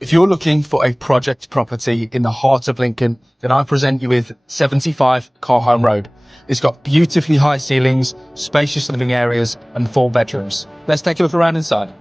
If you're looking for a project property in the heart of Lincoln, then I present you with 75 Carhome Road. It's got beautifully high ceilings, spacious living areas, and 4 bedrooms. Let's take a look around inside.